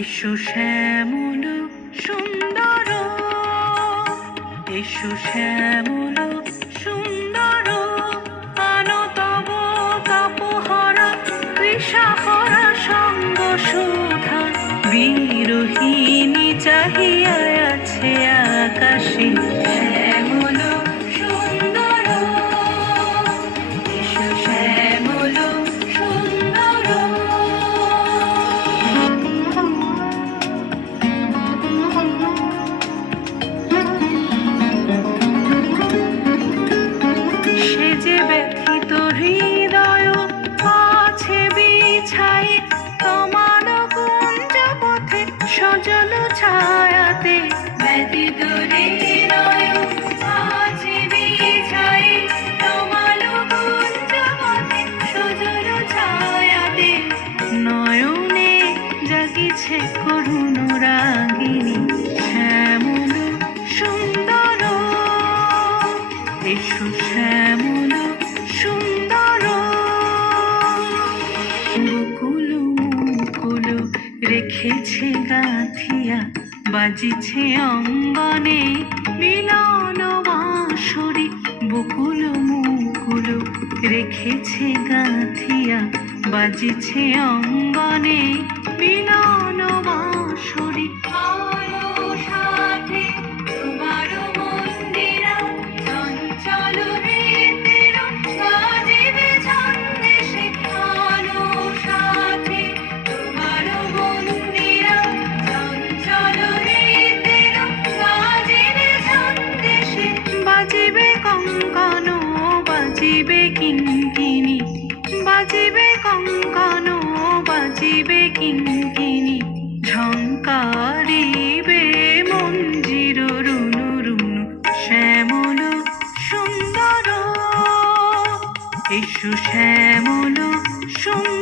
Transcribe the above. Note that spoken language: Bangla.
এসো শ্যামল সুন্দর, এসো শ্যামল সুন্দর, আনো তব তপহরা তৃষাহরা সঙ্গ সুধা। বিরোহিণী চাহিয়া আছে আকাশে শ্যামল সুন্দর, এসো শ্যামল সুন্দর। সে যে ব্যথিত হৃদয় আছে বিছাই তোমার কুঞ্জ পথে সজল ছায়াতে। ব্যথিত হৃদয় আছে বিছাই তোমার কুঞ্জ পথে সজল ছায়াতে। নয়নে জাগিছে করুণ রাগিনী শ্যামল সুন্দর, এসো শ্যামল সুন্দর। বকুল মুকুল রেখেছে গাঁথিয়া, বাজিছে অঙ্গনে মিলন বাঁশরি। বকুল মুকুল রেখেছে গাঁথিয়া, বাজিছে অঙ্গনে মিলন বাঁশরি। বাজিবে কঙ্কণ বাজিবে কিঙ্কিণী, বাজিবে কঙ্কণ বাজিবে কিঙ্কিণী। ঝঙ্কারিবে মঞ্জির রুনু রুনু শ্যামল সুন্দর, এসো শ্যামল সুন্দর।